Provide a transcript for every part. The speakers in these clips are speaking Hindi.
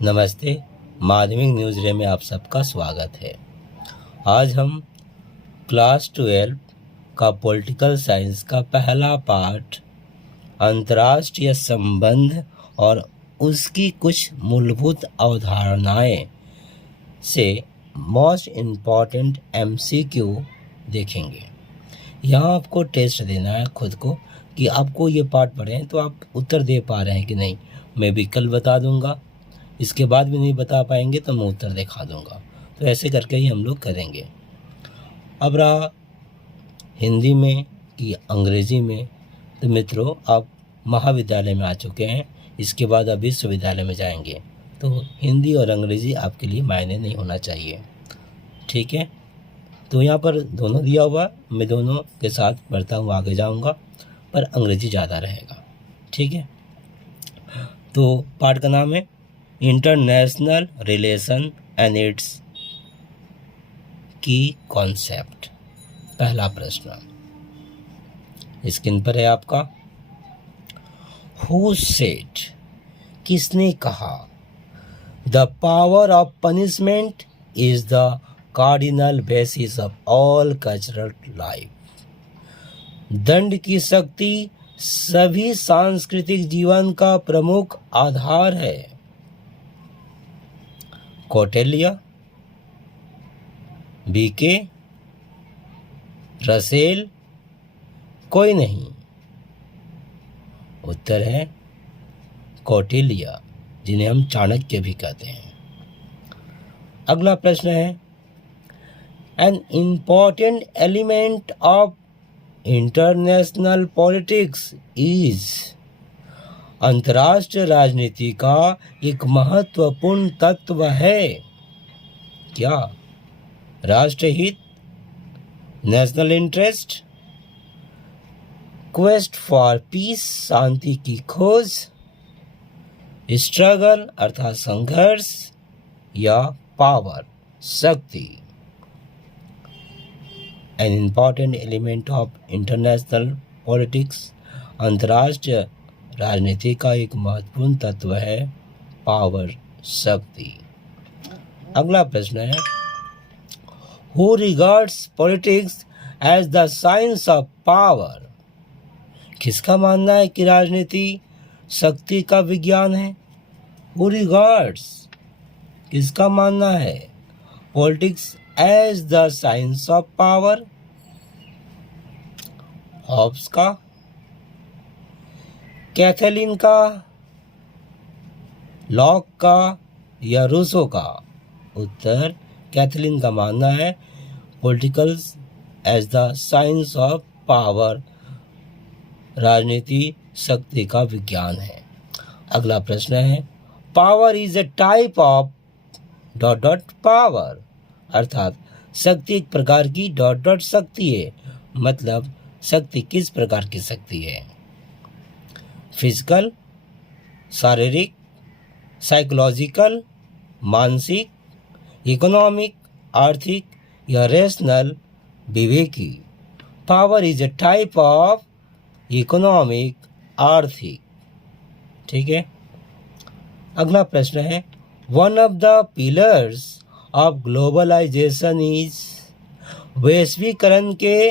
नमस्ते, माध्यमिक न्यूज़ रे में आप सबका स्वागत है। आज हम क्लास 12 का पॉलिटिकल साइंस का पहला पार्ट अंतर्राष्ट्रीय संबंध और उसकी कुछ मूलभूत अवधारणाएं से मोस्ट इम्पॉर्टेंट MCQ देखेंगे। यहाँ आपको टेस्ट देना है खुद को कि आपको ये पार्ट पढ़े हैं तो आप उत्तर दे पा रहे हैं कि नहीं। मैं विकल्प बता दूंगा, इसके बाद भी नहीं बता पाएंगे तो मैं उत्तर दिखा दूंगा। तो ऐसे करके ही हम लोग करेंगे। अब रहा हिंदी में कि अंग्रेजी में, तो मित्रों आप महाविद्यालय में आ चुके हैं, इसके बाद आप विश्वविद्यालय में जाएंगे, तो हिंदी और अंग्रेजी आपके लिए मायने नहीं होना चाहिए। ठीक है, तो यहाँ पर दोनों दिया हुआ, मैं दोनों के साथ बढ़ता हूँ, आगे जाऊँगा, पर अंग्रेजी ज़्यादा रहेगा। ठीक है, तो पाठ का नाम है इंटरनेशनल रिलेशन एंड इट्स की कॉन्सेप्ट। पहला प्रश्न स्क्रीन पर है आपका। हु सेड, किसने कहा, the power of punishment is the cardinal basis of all cultural life. दंड की शक्ति सभी सांस्कृतिक जीवन का प्रमुख आधार है। कौटिल्य, बीके, रसेल, कोई नहीं। उत्तर है कौटिल्य, जिन्हें हम चाणक्य भी कहते हैं। अगला प्रश्न है an important element of international politics is, अंतर्राष्ट्रीय राजनीति का एक महत्वपूर्ण तत्व है क्या? राष्ट्रहित, national interest, quest for peace, शांति की खोज, स्ट्रगल अर्थात संघर्ष, या पावर, शक्ति। An important element of international politics, अंतर्राष्ट्रीय राजनीति का एक महत्वपूर्ण तत्व है पावर, शक्ति। अगला प्रश्न है who regards politics as the science of power. किसका मानना है कि राजनीति शक्ति का विज्ञान है? हु रिगार्ड्स, किसका मानना है politics as the science of power? Hobbes का, कैथलीन का, लॉक का, या रूसो का? उत्तर कैथलीन का मानना है politicals as the science of power, राजनीति शक्ति का विज्ञान है। अगला प्रश्न है power is a type of dot dot power, अर्थात शक्ति एक प्रकार की डॉट डॉट शक्ति है। मतलब शक्ति किस प्रकार की शक्ति है? फिजिकल, शारीरिक, साइकोलॉजिकल, मानसिक, इकोनॉमिक, आर्थिक, या रेशनल, विवेकी। Power is a type of economic, आर्थिक। ठीक है, अगला प्रश्न है one of the pillars of globalisation is, वैश्वीकरण के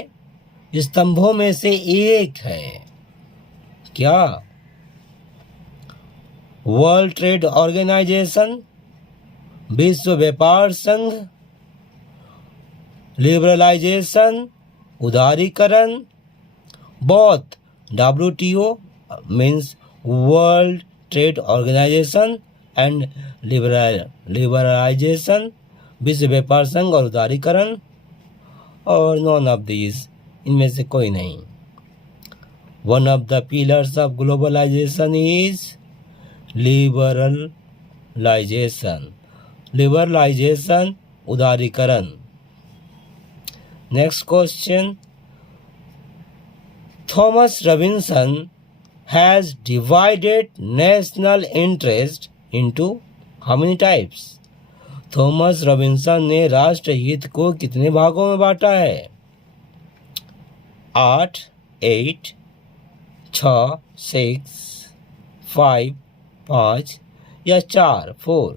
स्तंभों में से एक है क्या? वर्ल्ड ट्रेड ऑर्गेनाइजेशन, विश्व व्यापार संघ, लिबरलाइजेशन, उदारीकरण, both. WTO means world trade organisation and liberalisation, विश्व व्यापार संघ और उदारीकरण, और नॉन ऑफ दीज, इनमें से कोई नहीं। One of the pillars of globalisation is liberalisation, liberalisation, उदारीकरण। Next question, Thomas Robinson has divided national interest into how many types? Thomas Robinson ने राष्ट्रहित को कितने भागों में बांटा है? 8, 6, 6, 5, 5 या 4? 4.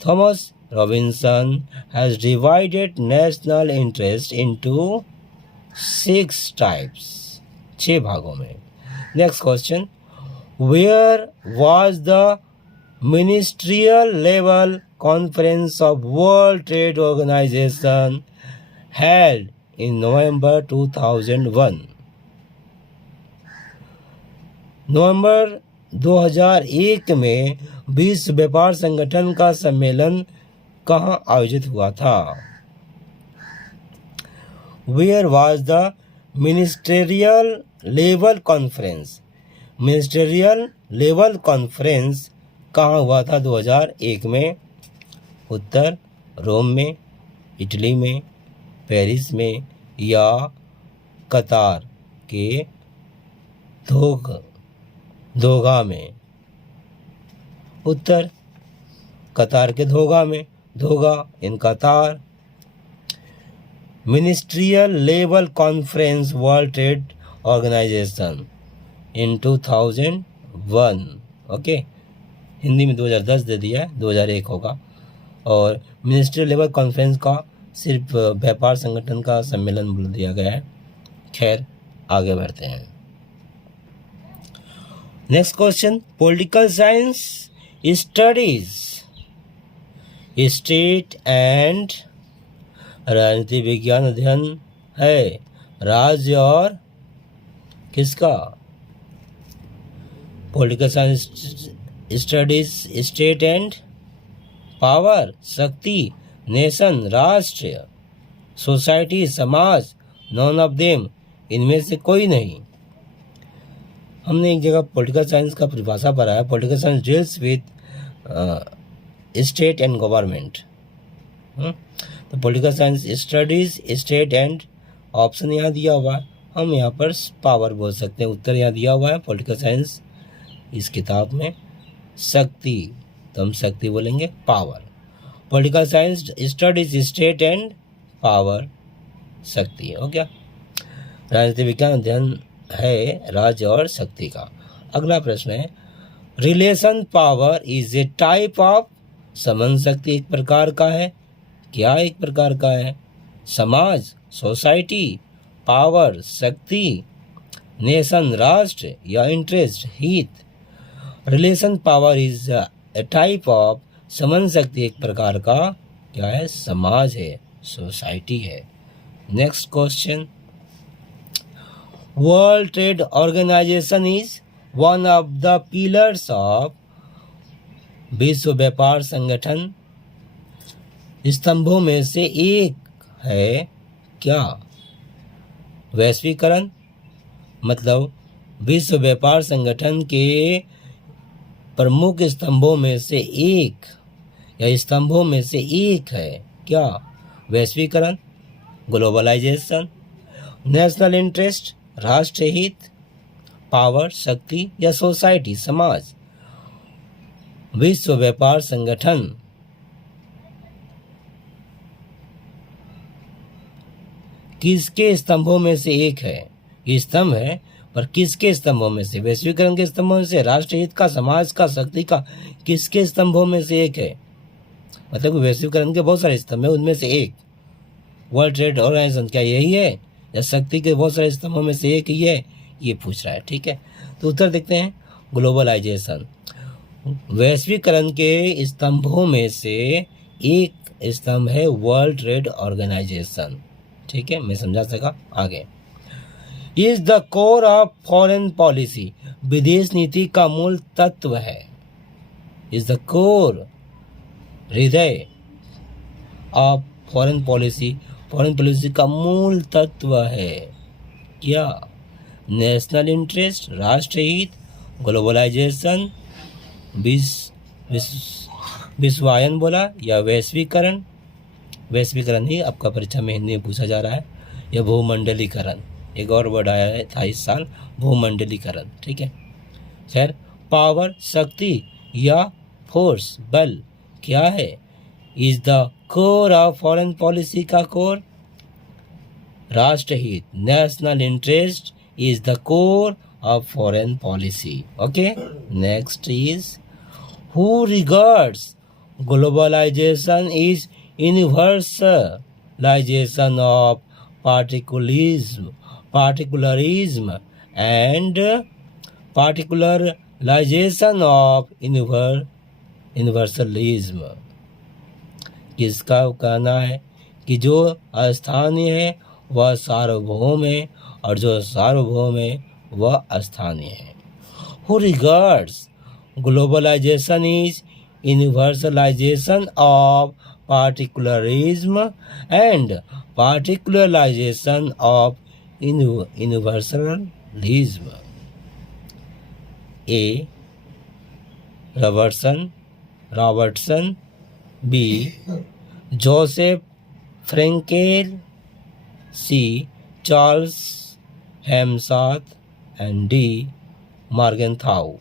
Thomas Robinson has divided national interest into 6 types, 6 भागों में. Next question, where was the ministerial level conference of world trade organisation held in November 2001? नवंबर 2001 में विश्व व्यापार संगठन का सम्मेलन कहाँ आयोजित हुआ था? Where was the ministerial level conference? Ministerial level conference कहाँ हुआ था 2001 में? उत्तर रोम में, इटली में, पेरिस में या कतार के दोहा में? उत्तर कतार के दोहा में, Doha in Qatar. Ministerial level conference world trade organisation in 2001. Okay, Hindi में 2010 दे दिया है, 2001 होगा. और मिनिस्ट्रियल लेवल कॉन्फ्रेंस का सिर्फ व्यापार संगठन का सम्मेलन बोल दिया गया है. खैर, आगे बढ़ते हैं. Next question, political science studies state and, राजनीति विज्ञान अध्ययन है राज्य और किसका? Political science studies state and power, शक्ति, नेशन, राष्ट्र, सोसाइटी, समाज, नॉन ऑफ देम, इनमें से कोई नहीं. हमने एक जगह पॉलिटिकल साइंस का परिभाषा पढ़ा है. Political science deals with state and government. तो political science studies state and, option यहाँ दिया हुआ है, हम यहाँ पर पावर बोल सकते हैं. उत्तर यहाँ दिया हुआ है पॉलिटिकल साइंस इस किताब में शक्ति, तो हम शक्ति बोलेंगे power. Political science studies state and power, शक्ति हो गया. राजनीति विज्ञान अध्ययन है राज्य और शक्ति का. अगला प्रश्न है, relation power is a type of, समन शक्ति एक प्रकार का है. क्या एक प्रकार का है? समाज, सोसाइटी, पावर, शक्ति, नेशन, राष्ट्र या इंटरेस्ट, हित. Relation power is a type of, समन शक्ति एक प्रकार का क्या है? समाज है, सोसाइटी है. Next question, world trade organisation is one of the pillars of, विश्व व्यापार संगठन स्तंभों में से एक है क्या? वैश्वीकरण, मतलब विश्व व्यापार संगठन के प्रमुख स्तंभों में से एक या स्तंभों में से एक है क्या? वैश्वीकरण, ग्लोबलाइजेशन, नेशनल इंटरेस्ट, राष्ट्रीय हित, पावर, शक्ति या सोसाइटी, समाज. विश्व व्यापार संगठन किसके स्तंभों में से एक है? ये स्तंभ है, पर किसके स्तंभों में से? वैश्वीकरण के स्तंभों में से, राष्ट्रीय हित का, समाज का, शक्ति का, किसके स्तंभों में से एक है? मतलब वैश्वीकरण के बहुत सारे स्तंभ है, उनमें से एक. वर्ल्ड ट्रेड ऑर्गेनाइजेशन क्या यही है, या शक्ति के बहुत सारे स्तंभों में से एक ही है? ये पूछ रहा है. ठीक है, तो उत्तर देखते हैं. ग्लोबलाइजेशन, वैश्वीकरण के स्तंभों में से एक स्तंभ है वर्ल्ड ट्रेड ऑर्गेनाइजेशन. ठीक है, मैं समझा सका. आगे, is the core of foreign policy, विदेश नीति का मूल तत्व है. इज द कोर, हृदय, of foreign policy, foreign policy का मूल तत्व है क्या? नेशनल इंटरेस्ट, राष्ट्रीय हित, ग्लोबलाइजेशन, विश्वायन बोला, या वैश्वीकरण? वैश्वीकरण ही आपका परीक्षा में हिंदी में पूछा जा रहा है. या भूमंडलीकरण, एक और वर्ड आया था इस साल, भूमंडलीकरण. ठीक है. खैर, पावर, शक्ति या फोर्स, बल क्या है? Is the core of foreign policy का कोर राष्ट्रहित, national interest is the core of foreign policy. Okay, next is who regards globalization is universalization of particularism and particularization of universalism। किसका कहना है कि जो स्थानीय है वह सार्वभौम है और जो सार्वभौम है वह स्थानीय है। Who regards globalization is universalization of particularism and particularization of universalism। A. Robertson, B. Joseph Frankel, C. Charles Hemsworth and D. Morgenthau।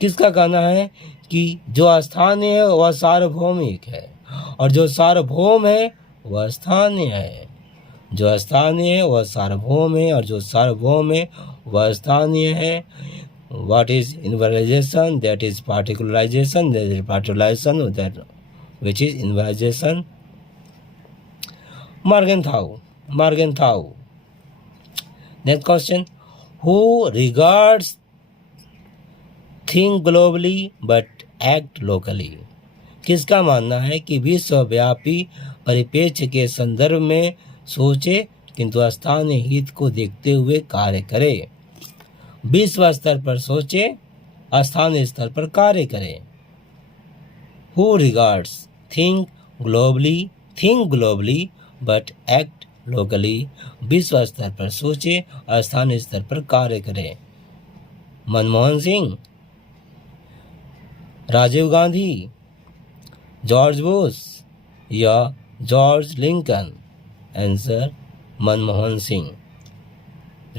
किसका कहना है कि जो स्थानीय है वह सार्वभौमिक है और जो सार्वभौम है वह स्थानीय है। जो स्थानीय है वह सार्वभौम है और जो सार्वभौम है वह स्थानीय है। What is universalization? That is particularization. That is particularization. That which is universalization. Morgenthau. Next question. Who regards think globally but act locally? किसका मानना है कि विश्वव्यापी परिप्रेक्ष्य के संदर्भ में सोचे किंतु स्थानीय हित को देखते हुए कार्य करे। विश्व स्तर पर सोचे, स्थानीय स्तर पर कार्य करें। Who regards think globally but act locally? विश्व स्तर पर सोचे, स्थानीय स्तर पर कार्य करें। मनमोहन सिंह, राजीव गांधी, जॉर्ज बुश या George Lincoln? Answer Manmohan Singh.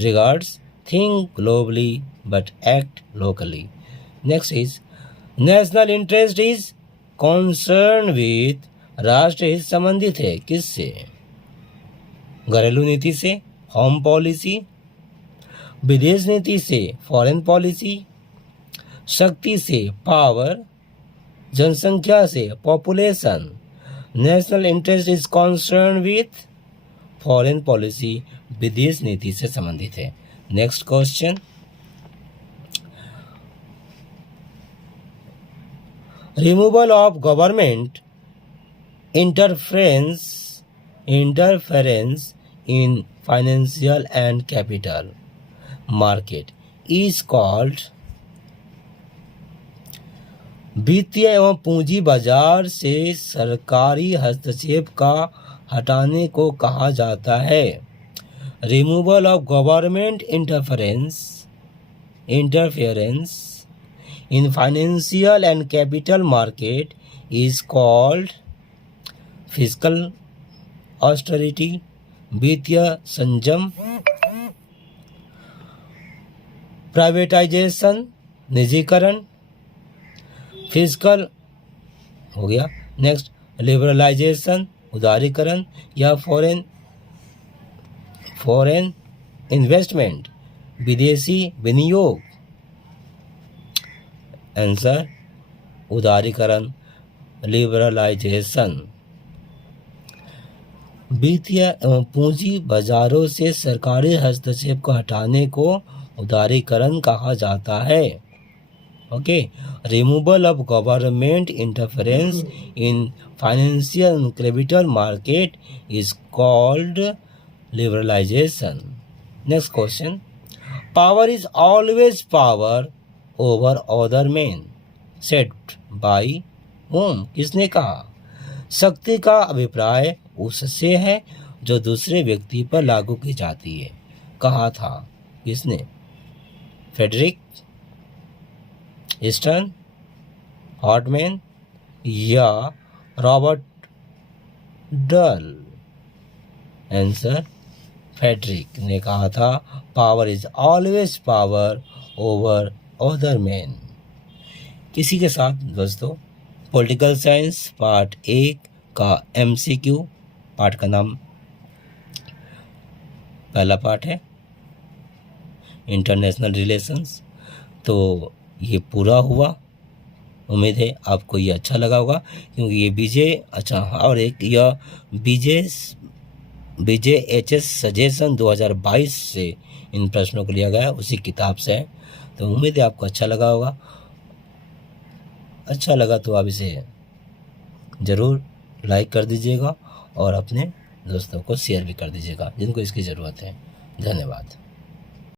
Regards think globally but act locally। Next is national interest is concerned with, राष्ट्र हित संबंधित है किससे? घरेलू नीति से, होम पॉलिसी, विदेश नीति से, फॉरेन पॉलिसी, शक्ति से, पावर, जनसंख्या से, population. National interest is concern with foreign policy, विदेश नीति से संबंधित है। Next question, removal of government interference in financial and capital market is called, वित्तीय एवं पूंजी बाजार से सरकारी हस्तक्षेप का हटाने को कहा जाता है। Removal of government interference in financial and capital market is called fiscal austerity, वित्तीय संयम, प्राइवेटाइजेशन, निजीकरण, फिस्कल हो गया। नेक्स्ट लिबरलाइजेशन, उदारीकरण, या फॉरेन इन्वेस्टमेंट, विदेशी विनियोग। आंसर उदारीकरण, लिबरलाइजेशन। वित्तीय एवं पूंजी बाजारों से सरकारी हस्तक्षेप को हटाने को उदारीकरण कहा जाता है। Okay, removal of government interference in financial and capital market is called liberalisation. Next question, power is always power over other man, said by whom? किसने कहा? शक्ति का अभिप्राय उससे है जो दूसरे व्यक्ति पर लागू की जाती है। कहा था किसने? फ्रेडरिक ईस्टर्न, हॉटमैन या रॉबर्ट डल? आंसर फ्रेडरिक ने कहा था power is always power over other man. इसी के साथ दोस्तों पॉलिटिकल साइंस पार्ट 1 का MCQ पार्ट का नाम, पहला पार्ट है इंटरनेशनल रिलेशंस, तो ये पूरा हुआ। उम्मीद है आपको ये अच्छा लगा होगा, क्योंकि ये और एक यह BJHS सजेशन 2022 से इन प्रश्नों को लिया गया है, उसी किताब से है। तो उम्मीद है आपको अच्छा लगा होगा। अच्छा लगा तो आप इसे ज़रूर लाइक कर दीजिएगा और अपने दोस्तों को शेयर भी कर दीजिएगा जिनको इसकी ज़रूरत है। धन्यवाद।